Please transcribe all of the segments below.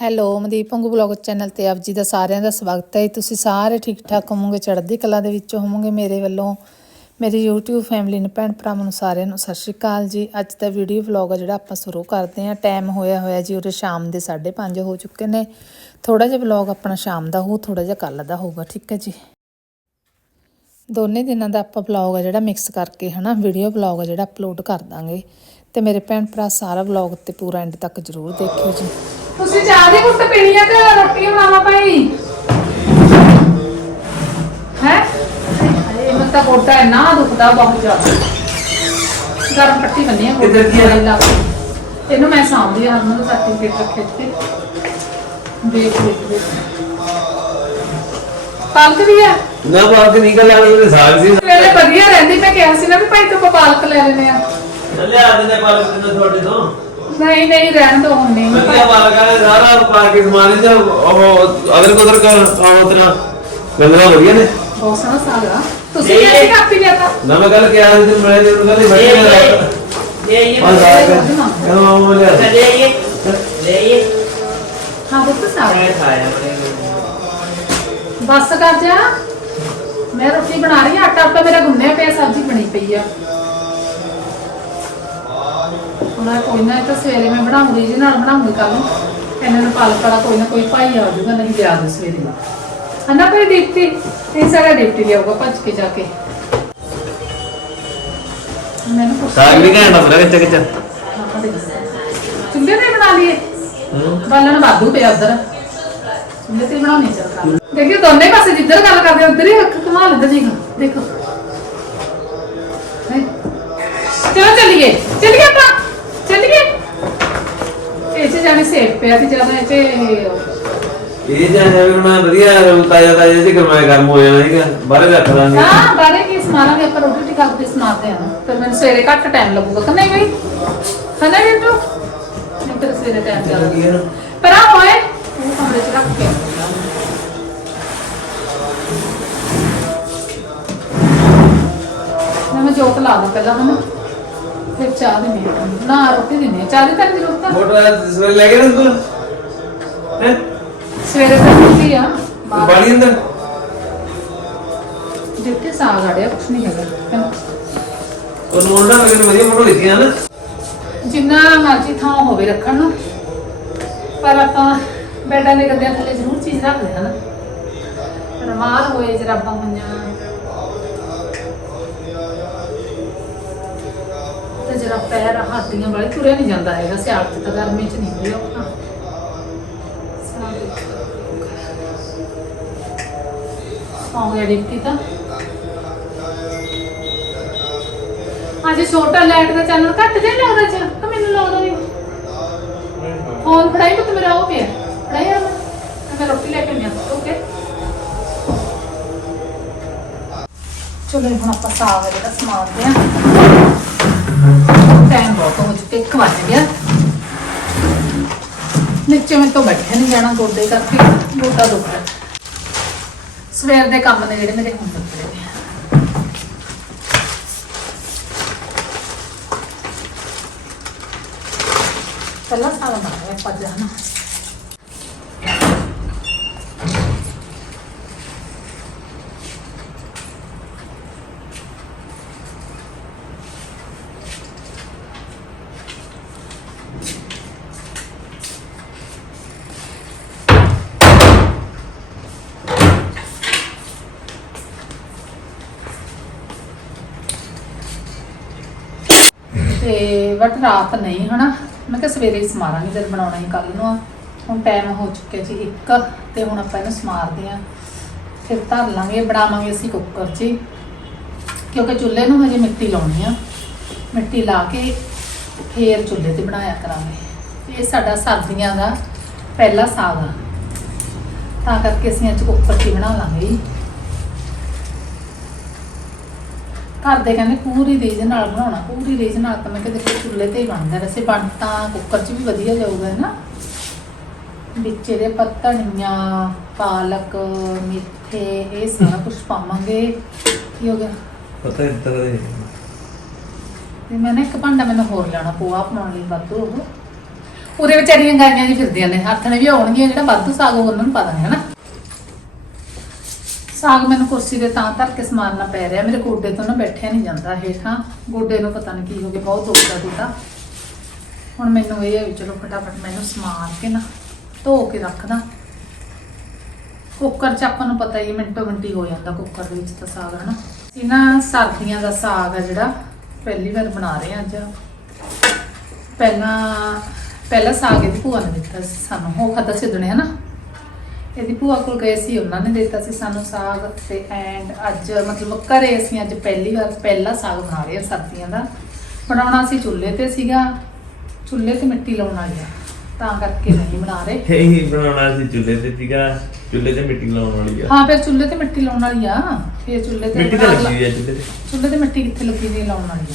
Hello, Mandeep ਪੰਗੂ blog channel ਤੇ ਆਪ ਜੀ ਦਾ ਸਾਰਿਆਂ ਦਾ ਸਵਾਗਤ ਹੈ। ਤੁਸੀਂ ਸਾਰੇ ਠੀਕ ਠਾਕ ਹੋਵੋਗੇ, ਚੜ੍ਹਦੀ ਕਲਾ ਦੇ ਵਿੱਚ ਹੋਵੋਗੇ ਮੇਰੇ ਵੱਲੋਂ। ਮੇਰੀ YouTube ਫੈਮਿਲੀ ਨੂੰ, ਭੈਣ ਭਰਾਵਾਂ ਨੂੰ ਸਾਰਿਆਂ ਨੂੰ ਸਤਿ ਸ਼੍ਰੀ ਅਕਾਲ ਜੀ। ਅੱਜ ਦਾ ਵੀਡੀਓ ਵਲੌਗ ਆ ਜਿਹੜਾ ਆਪਾਂ ਸ਼ੁਰੂ ਕਰਦੇ ਹਾਂ। ਟਾਈਮ ਹੋਇਆ ਹੋਇਆ ਜੀ, ਉਰੇ ਸ਼ਾਮ ਦੇ 5:30 ਹੋ ਚੁੱਕੇ ਨੇ। ਥੋੜਾ ਜਿਹਾ ਵਲੌਗ ਆਪਣਾ ਸ਼ਾਮ ਦਾ ਹੋਊ ਥੋੜਾ ਜਿਹਾ ਕੱਲ ਦਾ ਹੋਊਗਾ, ਠੀਕ ਹੈ ਜੀ। ਦੋਨੇ ਦਿਨਾਂ ਦਾ ਆਪਾਂ ਵਲੌਗ ਆ ਜਿਹੜਾ ਮਿਕਸ ਕਰਕੇ ਹਨਾ ਵੀਡੀਓ ਵਲੌਗ ਆ ਜਿਹੜਾ ਅਪਲੋਡ ਕਰ ਦਾਂਗੇ। ਤੇ ਮੇਰੇ ਭੈਣ ਭਰਾ ਸਾਰਾ ਵਲੌਗ ਤੇ ਪੂਰਾ ਐਂਡ ਤੱਕ ਜ਼ਰੂਰ ਦੇਖਿਓ ਜੀ। ਤੁਸੀਂ ਚਾਹ ਦੀ ਘੁੱਟ ਪੀਣੀ ਆ ਕਿ ਰੋਟੀ ਬਣਾਵਾ ਭਾਈ? ਹੈ? ਇਹ ਮਤਾ ਗੋਡਾ ਇੰਨਾ ਦੁਖਦਾ ਬਹੁਤ ਜ਼ਿਆਦਾ। ਗਰਮ ਪੱਟੀ ਬੰਨੀ ਆ ਗੋਡੇ ਇੱਧਰ ਕੀ ਹੈ? ਦੀ ਲਾ ਕੇ। ਇਹਨੂੰ ਮੈਂ ਸਾਂਭਦੀ ਆ ਹਰਮਨ ਦਾ ਸਰਟੀਫਿਕੇਟ ਰੱਖੇ ਤੇ ਦੇਖ ਦੇਖ ਦੇਖ। ਪਾਲਕ ਵੀ ਆ? ਨਾ ਬਾਤ ਨਿਕਲ ਆਣੀ ਉਹਦੇ ਸਾਗ ਸੀ। ਮੇਰੇ ਵਧੀਆ ਰਹਿੰਦੀ ਮੈਂ ਕਿਹਾ ਸੀ ਨਾ ਵੀ ਭਾਈ ਤੂੰ ਪਾਲਕ ਲੈ ਲੈਨੇ ਆ। ਲਿਆ ਦਿੰਦੇ ਪਾਲਕ ਦਿੰਦੇ ਤੁਹਾਡੇ ਤੋਂ। ਨਹੀਂ ਨਹੀਂ ਰਹਿਣ ਦੋ ਹੁਣ ਨਹੀਂ। ਵਧੀਆ ਪਾਲਕਾਂ ਨੇ ਸਾਰਾ ਪਾ ਕੇ ਸਮਾਨ ਚ ਉਹ ਅਦਰ ਕੋਦਰ ਕਰ ਉਹ ਤੇਰਾ ਗੰਦਲਾ ਵਧੀਆ ਨੇ। ਬਹੁਤ ਸੋਹਣਾ ਸਾਗ ਆ। ਤੁਸੀਂ ਕਿਹੜੀ ਕਾਪੀ ਲਿਆ ਤਾ ਨਾ ਮੈਂ ਗੱਲ ਕਿਹਾ ਸੀ ਤੈਨੂੰ ਮਿਲੇ ਤੈਨੂੰ ਕਹਿੰਦੀ ਬੈਠੀ ਮੈਂ ਹਾਂ ਸਾਗ ਕਹਿੰਦਾ ਉਹ ਲਿਆ। ਹਾਂ ਬੁੱਤ ਸਾਗ। ਬਸ ਕਰ ਜਾ। ਮੈਂ ਰੋਟੀ ਬਣਾ ਰਹੀ ਆਟਾ ਤਾਂ ਮੇਰਾ ਗੁੰਨਿਆ ਪਿਆ ਸਬਜ਼ੀ ਬਣੀ ਪਈ ਆ। ਇਹ ਕੋਈ ਨਾ ਇਹ ਤਾਂ ਸਵੇਰੇ ਮੈਂ ਬਣਾਉਂਗੀ ਜੀ ਨਾਲ ਬਣਾਉਂਗੀ ਕੱਲ ਨੂੰ। ਇਹਨਾਂ ਨੂੰ ਪਾਲਕ ਵਾਲਾ ਕੋਈ ਨਾ ਕੋਈ ਭਾਈ ਆ ਜਾਊਗਾ ਨਹੀਂ ਲਿਆ ਦੇ ਸਵੇਰੇ ਹਨਾ ਕੋਈ ਡਿਪਟੀ ਇਹ ਸਾਰਾ ਡਿਪਟੀ ਲਿਆਊਗਾ ਭੱਜ ਕੇ ਜਾ ਕੇ। ਮੈਨੂੰ ਪੁੱਛ ਸਾਗ ਵੀ ਘੈਂਟਾ ਬਰਾ ਕਿੱਥੇ ਕਿੱਥੇ ਚੁੱਲ੍ਹੇ ਤੇ ਬਣਾ ਲਈਏ। ਬਾਲਣ ਵਾਧੂ ਪਿਆ ਉਧਰ। ਚੁੱਲ੍ਹੇ ਤੇ ਬਣਾਉਣੀ ਚੱਲਦਾ ਦੇਖਿਓ ਦੋਨੇ ਪਾਸੇ ਜਿੱਧਰ ਗੱਲ ਕਰਦੇ ਉਧਰ ਹੀ ਅੱਖ ਕਮਾ ਲੈਂਦਾ ਜੀ। ਦੇਖੋ। ਚਲੋ ਚੱਲੀਏ। ਚੱਲੀਏ ਆਪਾਂ। ਚੱਲੀਏ ਇਹ ਚ ਜਾਣੇ ਸੇਬ ਪਿਆ ਤੇ ਜ਼ਿਆਦਾ ਇਹ ਚ ਇਹ ਜਾਂ ਵੀ ਹੁਣ ਵਧੀਆ ਤਾਜ਼ਾ ਤਾਜ਼ਾ ਜੀ ਗਰਮਾ ਗਰਮ ਹੋ ਜਾਣਾ ਸੀਗਾ। ਬਾਹਰ ਰੱਖ ਦਾਂਗੇ ਹਾਂ ਬਾਰੇ ਕੀ ਸਮਾਰਾਂਗੇ ਆਪਾਂ ਰੋਟੀ ਖਾ ਕੇ ਸਮਾਰਦੇ ਆ ਫਿਰ ਮੈਨੂੰ ਸਵੇਰੇ ਘੱਟ ਟਾਈਮ ਲੱਗੂਗਾ। ਕਿ ਨਹੀਂ ਬਈ ਹਨਾ ਬਿੰਦੂ ਨਹੀਂ ਫਿਰ ਸਵੇਰੇ ਟਾਈਮ ਲੱਗੂਗਾ। ਪਰ ਆ ਹੋਏ। ਉਹ ਕਮਰੇ ਚ ਰੱਖ ਕੇ। ਨਾ ਮੈਂ ਜੋਤ ਲਾ ਦਾਂ ਪਹਿਲਾਂ ਹਨਾ? ਫਿਰ ਚਾਹ ਦੇਣੀ ਆ ਨਾ ਰੋਟੀ ਦੇਣੀ ਆ ਚਾਹ ਦੀ ਤਾਂ ਨੀ ਜ਼ਰੂਰਤ ਆ ਮੋਟਰ ਸਵੇਰੇ ਲੈ ਕੇ ਨਾ ਤੂੰ? ਹੈ? ਸਵੇਰੇ ਤਾਂ ਰੋਟੀ ਆ। ਬਾੜੀ ਅੰਦਰ? ਜਿੱਥੇ ਸਾਗ ਆੜਿਆ ਕੁਛ ਨਹੀਂ ਹੈਗਾ। ਕਹਿੰਦਾ ਉਹ ਨੋਟ ਨਾ ਮੈਨੂੰ ਵਧੀਆ ਫੋਟੋ ਲਿਖੀਆਂ ਨਾ ਜਿੰਨਾ ਮਰਜ਼ੀ ਥਾਂ ਹੋਵੇ ਰੱਖਣ ਨੂੰ। ਪਰ ਆਪਾਂ ਬੈਡਾਂ ਦੇ ਗੱਦਿਆਂ ਥੱਲੇ ਜ਼ਰੂਰ ਚੀਜ਼ ਰੱਖਦੇ ਹਾਂ ਨਾ। ਰਮਾਲ ਹੋਏ ਜਰਾਬਾਂ ਹੋਈਆਂ। ਪੈਰ ਹੱਥੀਆਂ ਵਾਲੇ ਤੁਰਿਆ ਨਹੀਂ ਜਾਂਦਾ ਹੈਗਾ, ਸਿਆਲ ਚ ਤਾਂ ਗਰਮੀ ਚ ਨਹੀਂ ਕੋਈ ਔਖਾ ਸੌਂ ਗਿਆ ਡਿਪਟੀ ਤਾਂ। ਅੱਜ ਛੋਟਾ ਲਾਈਟ ਦਾ ਚੈਨਲ ਘੱਟ ਜਿਹਾ ਲੱਗਦਾ ਚ ਤਾਂ ਮੈਨੂੰ ਲੱਗਦਾ ਵੀ ਫੋਨ ਫੜਾਈ ਪੁੱਤ ਮੇਰਾ ਹੋ ਗਿਆ ਫੜਾਈ ਮੈਂ ਰੋਟੀ ਲੈ ਕੇ ਆਉਂਦੀ ਓਕੇ ਚਲੋ ਹੁਣ ਆਪਾਂ ਸਾਗ ਆ ਜਿਹੜਾ ਸਮਾਰਦੇ ਆ ਟਾਈਮ ਬਹੁਤ ਹੋ ਚੁੱਕੇ, ਇੱਕ ਵੱਜ ਗਿਆ। ਨੀਚੇ ਮੈਂ ਤੋਂ ਬੈਠਿਆ ਨਹੀਂ ਜਾਣਾ, ਗੋਡੇ ਕਰਕੇ ਗੋਡਾ ਦੁਖਦਾ ਸਵੇਰ ਦੇ ਕੰਮ ਨੇ ਜਿਹੜੇ ਮੇਰੇ ਹੁਣ ਤੱਕ ਰਹੇ ਪਹਿਲਾਂ ਸਾਰਾ ਮਾਰਿਆ ਪੱਜ ਹਨਾ ਤੇ ਬਟ ਰਾਤ ਨਹੀਂ, ਹਨਾ? ਮੈਂ ਕਿਹਾ ਸਵੇਰੇ ਹੀ ਸਮਾਰਾਂਗੇ ਜਦ ਬਣਾਉਣਾ ਹੀ ਕੱਲ ਨੂੰ ਆ। ਹੁਣ ਟਾਈਮ ਹੋ ਚੁੱਕਿਆ ਜੀ 1 ਤੇ ਹੁਣ ਆਪਾਂ ਇਹਨੂੰ ਸਮਾਰਦੇ ਆ ਫਿਰ ਧਰ ਲਾਂਗੇ, ਬਣਾਵਾਂਗੇ ਅਸੀਂ ਕੁੱਕਰ 'ਚ ਹੀ। ਕਿਉਂਕਿ ਚੁੱਲ੍ਹੇ ਨੂੰ ਹਜੇ ਮਿੱਟੀ ਲਾਉਣੀ ਆ। ਮਿੱਟੀ ਲਾ ਕੇ ਫੇਰ ਚੁੱਲ੍ਹੇ ਤੇ ਬਣਾਇਆ ਕਰਾਂਗੇ। ਇਹ ਸਾਡਾ ਸਰਦੀਆਂ ਦਾ ਪਹਿਲਾ ਸਾਗ ਆ। ਤਾਂ ਕਰਕੇ ਅਸੀਂ ਅੱਜ ਕੁੱਕਰ 'ਚ ਹੀ ਬਣਾ ਲਾਂਗੇ ਜੀ। ਘਰ ਦੇ ਕਹਿੰਦੇ ਪੂਰੀ ਰੀਝ ਨਾਲ ਬਣਾਉਣਾ ਪੂਰੀ ਰੀਝ ਨਾਲ ਤਾਂ ਮੈਂ ਕਿਹਾ ਦੇਖੋ ਚੁੱਲ੍ਹੇ ਤੇ ਹੀ ਬਣਦਾ ਵੈਸੇ ਬਣ ਤਾਂ ਕੁੱਕਰ 'ਚ ਵੀ ਵਧੀਆ ਜਾਊਗਾ ਨਾ? ਵਿੱਚ ਇਹਦੇ ਪੱਤਣੀਆਂ ਪਾਲਕ ਮੇਥੇ ਇਹ ਸਾਰਾ ਕੁਝ ਪਾਵਾਂਗੇ। ਕੀ ਹੋ ਗਿਆ? ਪਤਾ ਨਹੀਂ ਤੱਕ ਦੇ ਤੇ ਮੈਂ ਨਾ ਇੱਕ ਭਾਂਡਾ ਮੈਨੂੰ ਹੋਰ ਲੈਣਾ ਪੋਆ ਬਣਾਉਣ ਲਈ ਵਾਧੂ ਉਹ। ਪੂਰੇ ਵਿਚਾਰੀਆਂ ਗਾਈਆਂ ਜੀ ਫਿਰਦੀਆਂ ਨੇ ਹੱਥ ਨੇ ਵੀ ਆਉਣਗੀਆਂ ਜਿਹੜਾ ਵਾਧੂ ਸਾਗ ਹੋਊ ਉਹਨਾਂ ਨੂੰ ਪਤਾ ਹੈ ਹਨਾ ਸਾਗ ਮੈਨੂੰ ਕੁਰਸੀ ਦੇ ਤਾਂ ਧਰ ਕੇ ਸਮਾਰਨਾ ਪੈ ਰਿਹਾ। ਮੇਰੇ ਗੋਡੇ ਤੋਂ ਨਾ ਬੈਠਿਆ ਨਹੀਂ ਜਾਂਦਾ ਹੇਠਾਂ। ਗੋਡੇ ਨੂੰ ਪਤਾ ਨਹੀਂ ਕੀ ਹੋ ਗਿਆ ਬਹੁਤ ਦੁਖਦਾ ਦੁਖਦਾ। ਹੁਣ ਮੈਨੂੰ ਇਹ ਹੈ ਵੀ ਚਲੋ ਫਟਾਫਟ ਮੈਨੂੰ ਸਮਾਰ ਕੇ ਨਾ ਧੋ ਕੇ ਰੱਖਦਾ। ਕੁੱਕਰ ਚ ਆਪਾਂ ਨੂੰ ਪਤਾ ਹੀ ਹੈ, ਮਿੰਟੋ ਮਿੰਟੀ ਹੋ ਜਾਂਦਾ ਕੁੱਕਰ ਦੇ ਵਿੱਚ ਤਾਂ ਸਾਗ ਹਨਾ? ਇਹ ਨਾ ਸਰਦੀਆਂ ਦਾ ਸਾਗ ਆ ਜਿਹੜਾ ਪਹਿਲੀ ਵਾਰ ਬਣਾ ਰਹੇ ਹਾਂ ਅੱਜ। ਪਹਿਲਾਂ ਪਹਿਲਾ ਸਾਗ ਇਹਦੀ ਭੂਆ ਨੇ ਦਿੱਤਾ ਸੀ ਸਾਨੂੰ। ਉਹ ਖਾਦਾ ਸਿੱਧਣੇ ਹਨਾ? ਇਹਦੀ ਭੂਆ ਕੋਲ ਗਏ ਸੀ ਉਹਨਾਂ ਨੇ ਦਿੱਤਾ ਸੀ ਸਾਨੂੰ ਸਾਗ ਤੇ ਐਂਡ ਅੱਜ ਮਤਲਬ ਘਰੇ ਅਸੀਂ ਅੱਜ ਪਹਿਲੀ ਵਾਰ ਪਹਿਲਾ ਸਾਗ ਬਣਾ ਰਹੇ ਹਾਂ ਸਰਦੀਆਂ ਦਾ। ਬਣਾਉਣਾ ਸੀ ਚੁੱਲ੍ਹੇ ਤੇ ਸੀਗਾ ਚੁੱਲ੍ਹੇ ਤੇ ਮਿੱਟੀ ਲਾਉਣ ਵਾਲੀ ਆ ਤਾਂ ਕਰਕੇ ਨਹੀਂ ਬਣਾ ਰਹੇ। ਇਹ ਬਣਾਉਣਾ ਸੀ ਚੁੱਲ੍ਹੇ ਤੇ ਸੀਗਾ ਚੁੱਲ੍ਹੇ ਤੇ ਮਿੱਟੀ ਲਾਉਣ ਵਾਲੀ ਆ। ਹਾਂ ਫਿਰ ਚੁੱਲ੍ਹੇ ਤੇ ਮਿੱਟੀ ਲਾਉਣ ਵਾਲੀ ਆ ਫਿਰ ਚੁੱਲ੍ਹੇ ਤੇ ਮਿੱਟੀ ਤਾਂ ਲੱਗੀ ਹੋਈ ਆ ਚੁੱਲ੍ਹੇ ਤੇ। ਚੁੱਲ੍ਹੇ ਤੇ ਮਿੱਟੀ ਕਿੱਥੇ ਲੱਗੀ ਨਹੀਂ ਲਾਉਣ ਵਾਲੀ ਆ।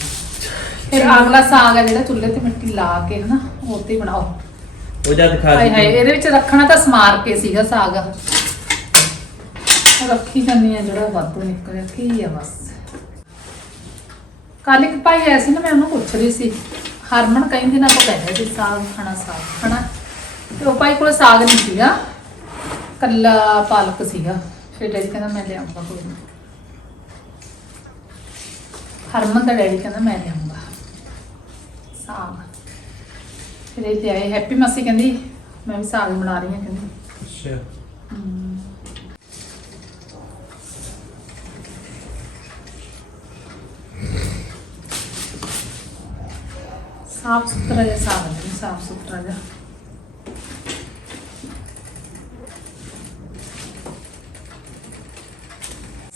ਫਿਰ ਅਗਲਾ ਸਾਗ ਆ ਜਿਹੜਾ ਚੁੱਲ੍ਹੇ ਤੇ ਮਿੱਟੀ ਲਾ ਕੇ ਹਨਾ ਉਹ ਤੇ ਬਣਾਓ। ਉਹ ਜਦ ਖਾ ਹਾਏ ਹਾਏ ਇਹਦੇ ਵਿੱਚ ਰੱਖਣਾ ਤਾਂ ਸਮਾਰ ਕੇ ਸੀਗਾ ਸਾਗ। ਰੱਖੀ ਜਾਂਦੀ ਆ ਜਿਹੜਾ ਵਾਧੂ ਨਿਕਲਿਆ ਕੀ ਆ ਬਸ। ਕੱਲ ਇੱਕ ਭਾਈ ਆਇਆ ਸੀ ਨਾ ਮੈਂ ਉਹਨੂੰ ਪੁੱਛ ਰਹੀ ਸੀ ਹਰਮਨ ਕਈ ਦਿਨਾਂ ਤੋਂ ਕਹਿੰਦਾ ਸੀ ਸਾਗ ਖਾਣਾ ਸਾਗ ਖਾਣਾ। ਤੇ ਉਹ ਭਾਈ ਕੋਲ ਸਾਗ ਨਹੀਂ ਸੀਗਾ ਕੱਲਾ ਪਾਲਕ ਸੀਗਾ। ਫਿਰ ਡੈਡੀ ਕਹਿੰਦਾ ਮੈਂ ਲਿਆਉਂਗਾ ਕੋਈ ਨਾ। ਹਰਮਨ ਦਾ ਡੈਡੀ ਕਹਿੰਦਾ ਮੈਂ ਲਿਆਉਂਗਾ। ਸਾਗ। ਫਿਰ ਇਹ ਲਿਆਏ ਹੈਪੀ ਮਾਸੀ ਕਹਿੰਦੀ ਮੈਂ ਵੀ ਸਾਗ ਬਣਾ ਰਹੀ ਹਾਂ ਕਹਿੰਦੀ। ਅੱਛਾ। ਸਾਫ਼ ਸੁਥਰਾ ਜਿਹਾ ਸਾਗ ਹੈ ਸਾਫ਼ ਸੁਥਰਾ ਜਿਹਾ।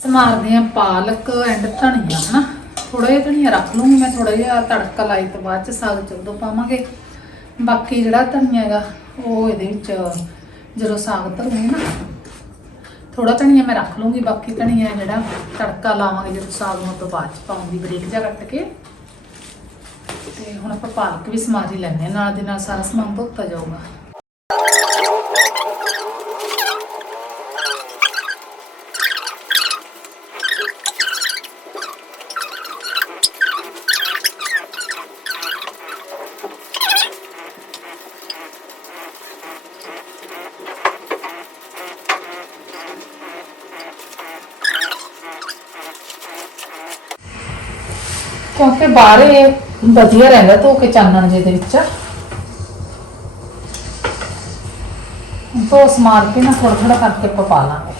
ਸਮਾਰਦੇ ਆ ਪਾਲਕ ਐਂਡ ਧਨੀਆ ਹਨਾ? ਥੋੜਾ ਜਿਹਾ ਧਨੀਆ ਰੱਖ ਲੂੰਗੀ ਮੈਂ ਥੋੜਾ ਜਿਹਾ ਤੜਕਾ ਲਾਈ ਤੋਂ ਬਾਅਦ ਚ ਸਾਗ ਚ ਉਦੋਂ ਪਾਵਾਂਗੇ। ਬਾਕੀ ਜਿਹੜਾ ਧਨੀਆ ਹੈਗਾ, ਉਹ ਇਹਦੇ ਵਿੱਚ ਜਦੋਂ ਸਾਗ ਧਰੂਗੀ ਨਾ ਥੋੜਾ ਧਨੀਆ ਮੈਂ ਰੱਖ ਲੂੰਗੀ ਬਾਕੀ ਧਨੀਆ ਜਿਹੜਾ ਤੜਕਾ ਲਾਵਾਂਗੇ, ਜਦੋਂ ਸਾਗ ਨੂੰ ਤੋਂ ਬਾਅਦ ਚ ਪਾਉਂਗੀ ਬਰੀਕ ਜਿਹਾ ਕੱਟ ਕੇ। ਤੇ ਹੁਣ ਆਪਾਂ ਪਾਲਕ ਵੀ ਸਮਾਰੀ ਲੈਣੇ ਨਾਲ ਦੀ ਨਾਲ ਸਾਰਾ ਸਮਾਨ ਧੋਤਾ ਜਾਊਗਾ। ਕਿਉਂਕਿ ਬਾਹਰ ਇਹ ਵਧੀਆ ਰਹਿੰਦਾ ਧੋ ਕੇ ਚਾਨਣ ਜੇ ਦੇ ਵਿੱਚ। ਧੋ ਸਮਾਰ ਕੇ ਨਾ ਥੋੜਾ ਥੋੜਾ ਕਰਕੇ ਆਪਾਂ ਪਾ ਲਾਂਗੇ।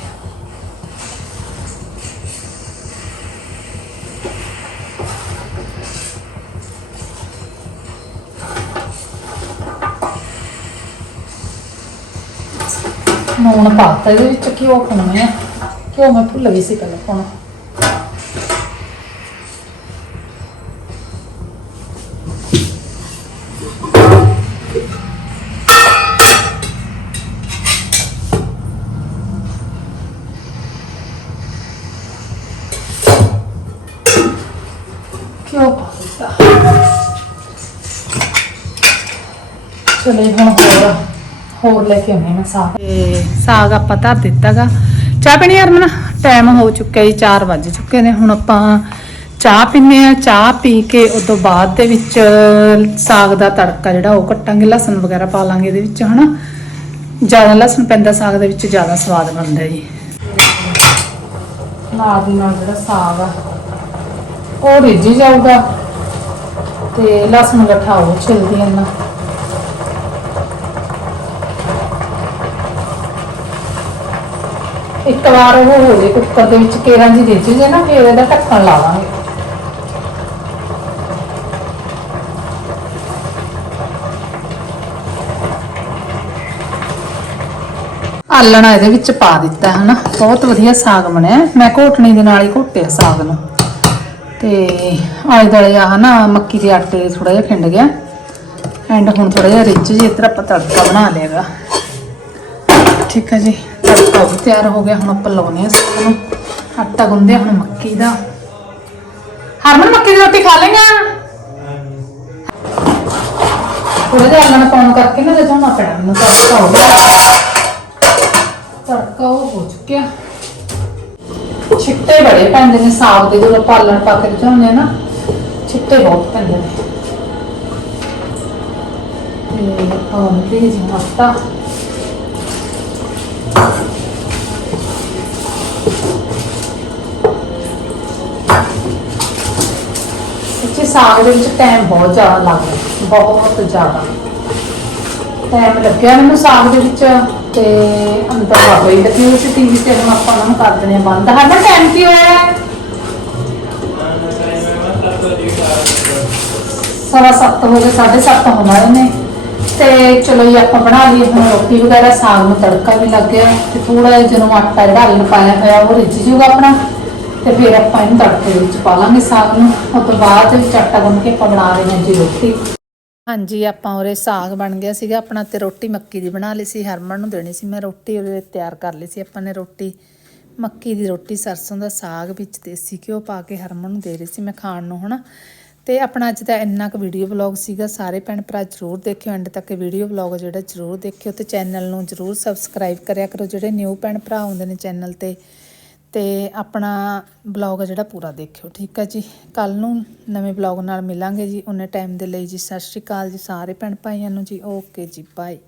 ਨੂਣ ਪਾਤਾ ਇਹਦੇ ਵਿੱਚ ਘਿਓ ਪਾਉਣਾ ਆ। ਘਿਓ ਮੈਂ ਭੁੱਲ ਗਈ ਸੀ ਪਹਿਲਾਂ ਪਾਉਣਾ। ਚਲੋ ਜੀ, ਹੁਣ ਹੋਰ ਹੋਰ ਲੈ ਕੇ ਆਉਣੇ ਮੈਂ ਸਾਗ। ਤੇ ਸਾਗ ਆਪਾਂ ਧਰ ਦਿੱਤਾਗਾ। ਚਾਹ ਪੀਣੀ ਹਰਮਨ? ਟਾਈਮ ਹੋ ਚੁੱਕਿਆ ਜੀ 4 ਵੱਜ ਚੁੱਕੇ ਨੇ। ਹੁਣ ਆਪਾਂ ਚਾਹ ਪੀਨੇ ਆ। ਚਾਹ ਪੀ ਕੇ ਉਸ ਤੋਂ ਬਾਅਦ ਦੇ ਵਿੱਚ ਸਾਗ ਦਾ ਤੜਕਾ ਜਿਹੜਾ ਉਹ ਕੱਟਾਂਗੇ। ਲਸਣ ਵਗੈਰਾ ਪਾ ਲਾਂਗੇ ਇਹਦੇ ਵਿੱਚ ਹਨਾ? ਜ਼ਿਆਦਾ ਲਸਣ ਪੈਂਦਾ ਸਾਗ ਦੇ ਵਿੱਚ ਜ਼ਿਆਦਾ ਸਵਾਦ ਬਣਦਾ ਜੀ। ਨਾਲ ਦੀ ਨਾਲ ਜਿਹੜਾ ਸਾਗ ਆ ਉਹ ਰਿੱਝ ਜਾਊਗਾ ਤੇ ਲਸਣ ਗੱਠਾ ਉਹ ਛਿਲਦੀ ਨਾ ਇੱਕ ਵਾਰ ਉਹ ਹੋ ਜੇ ਕੁੱਕਰ ਦੇ ਵਿੱਚ ਕੇਰਾਂ ਜੀ ਰਿੱਝ ਜੇ ਨਾ, ਫਿਰ ਇਹਦਾ ਢੱਕਣ ਲਾ ਆਲਣਾ ਇਹਦੇ ਵਿੱਚ ਪਾ ਦਿੱਤਾ ਹਨਾ ਬਹੁਤ ਵਧੀਆ ਸਾਗ ਬਣਿਆ। ਮੈਂ ਘੋਟਣੀ ਦੇ ਨਾਲ ਹੀ ਘੋਟਿਆ ਸਾਗ ਨੂੰ। ਤੇ ਆਲੇ ਦੁਆਲੇ ਆ ਨਾ ਮੱਕੀ ਦੇ ਆਟੇ ਥੋੜਾ ਜਿਹਾ ਖਿੰਡ ਗਿਆ। ਐਂਡ ਹੁਣ ਥੋੜਾ ਜਿਹਾ ਰਿੱਝ ਜੇ ਇਧਰ ਆਪਾਂ ਤੜਕਾ ਬਣਾ ਲਿਆਗਾ। ਠੀਕ ਹੈ ਜੀ। ਤੜਕਾ ਵੀ ਤਿਆਰ ਹੋ ਗਿਆ, ਹੁਣ ਆਪਾਂ ਲਾਉਨੇ ਆ ਸਾਗ ਨੂੰ। ਆਟਾ ਗੁੰਨਦੇ ਹੁਣ ਮੱਕੀ ਦਾ। ਹਰਮਨ, ਮੱਕੀ ਦੀ ਰੋਟੀ ਖਾ ਲੇਗਾ ਥੋੜਾ ਜਿਹਾ ਆਲਣਾ ਪਾਉਣ ਕਰਕੇ ਨਾ ਰਜਾਉਣਾ ਪੈਣਾ ਮੈਨੂੰ ਤੜਕਾ ਹੋ ਗਿਆ। ਤੜਕਾ ਉਹ ਹੋ ਚੁੱਕਿਆ। ਛਿੱਟੇ ਬੜੇ ਪੈਂਦੇ ਨੇ ਸਾਗ ਦੇ, ਜਦੋਂ ਪਾਲਣ ਪਾ ਕੇ ਰਝਾਉਂਦੇ ਆ ਨਾ, ਛਿੱਟੇ ਬਹੁਤ ਪੈਂਦੇ ਨੇ। ਤੇ ਪਾਉਂਦੇ ਜੀ ਆਟਾ। ਸਾਗ ਦੇ ਵਿੱਚ ਟਾਈਮ ਬਹੁਤ ਜ਼ਿਆਦਾ ਲੱਗਦਾ ਬਹੁਤ ਜ਼ਿਆਦਾ। ਟਾਈਮ ਲੱਗਿਆ ਮੈਨੂੰ ਸਾਗ ਦੇ ਵਿੱਚ ਤੇ ਅੰਦਰ ਆ ਗਈ ਲੱਗੀ ਹੋਈ ਸੀ ਟੀਵੀ ਤੇ, ਹੁਣ ਆਪਾਂ ਉਹਨਾਂ ਨੂੰ ਕਰ ਦਿੰਦੇ ਆ ਬੰਦ। ਹਾਂ ਨਾ ਟਾਈਮ ਕੀ ਹੋਇਆ? ਸਵਾ ਸੱਤ ਹੋ ਗਏ ਸਾਢੇ ਸੱਤ ਹੋਣ ਨੇ। ਤੇ ਚਲੋ ਜੀ, ਆਪਾਂ ਬਣਾ ਲਈਏ ਹੁਣ ਰੋਟੀ ਵਗੈਰਾ, ਸਾਗ ਨੂੰ ਤੜਕਾ ਵੀ ਲੱਗ ਗਿਆ ਤੇ ਥੋੜਾ ਜਿਹਾ ਜਦੋਂ ਆਟਾ ਜਿਹੜਾ ਹਲ ਪਾਇਆ ਹੋਇਆ, ਉਹ ਰਿੱਝ ਜੂਗਾ ਆਪਣਾ। ਤੇ ਫਿਰ ਆਪਾਂ ਇਹਨੂੰ ਤੜਕੇ ਦੇ ਵਿੱਚ ਪਾ ਲਾਂਗੇ ਸਾਗ ਨੂੰ। ਉਸ ਤੋਂ ਬਾਅਦ ਵਿੱਚ ਆਟਾ ਗੁੰਨ ਕੇ ਆਪਾਂ ਬਣਾ ਰਹੇ ਹਾਂ ਜੀ ਰੋਟੀ। ਹਾਂਜੀ, ਆਪਾਂ ਉਰੇ ਸਾਗ ਬਣ ਗਿਆ ਸੀਗਾ। ਆਪਣਾ ਤੇ ਰੋਟੀ ਮੱਕੀ ਦੀ ਬਣਾ ਲਈ ਸੀ। ਹਰਮਨ ਨੂੰ ਦੇਣੀ ਸੀ। ਮੈਂ ਰੋਟੀ ਉਰੇ ਤਿਆਰ ਕਰ ਲਈ ਸੀ। ਆਪਾਂ ਨੇ ਰੋਟੀ, ਮੱਕੀ ਦੀ ਰੋਟੀ, ਸਰਸੋਂ ਦਾ ਸਾਗ ਵਿੱਚ ਦੇਸੀ ਘਿਓ ਪਾ ਕੇ ਹਰਮਨ ਨੂੰ ਦੇ ਰਹੀ ਸੀ ਮੈਂ ਖਾਣ ਨੂੰ, ਹਨਾ? ਤੇ ਆਪਣਾ ਅੱਜ ਦਾ ਇੰਨਾ ਕੁ ਵੀਡੀਓ ਵਲੌਗ ਸੀਗਾ। ਸਾਰੇ ਭੈਣ ਭਰਾ ਜਰੂਰ ਦੇਖਿਓ। ਐਂਡ ਤੱਕ ਵੀਡੀਓ ਵਲੌਗ ਜਿਹੜਾ ਜਰੂਰ ਦੇਖਿਓ ਤੇ ਚੈਨਲ ਨੂੰ ਜਰੂਰ ਸਬਸਕ੍ਰਾਈਬ ਕਰਿਆ ਕਰੋ। ਜਿਹੜੇ ਨਿਊ ਭੈਣ ਭਰਾ ਆਉਂਦੇ ਨੇ ਚੈਨਲ ਤੇ ਤੇ ਆਪਣਾ ਬਲੌਗ ਜਿਹੜਾ ਪੂਰਾ ਦੇਖਿਓ, ਠੀਕ ਹੈ ਜੀ? ਕੱਲ ਨੂੰ ਨਵੇਂ ਬਲੌਗ ਨਾਲ ਮਿਲਾਂਗੇ ਜੀ। ਉਹਨੇ ਟਾਈਮ ਦੇ ਲਈ ਜੀ, ਸਤਿ ਸ਼੍ਰੀ ਅਕਾਲ ਜੀ ਸਾਰੇ ਭੈਣ ਭਾਈਆਂ ਨੂੰ ਜੀ। ਓਕੇ ਜੀ ਬਾਏ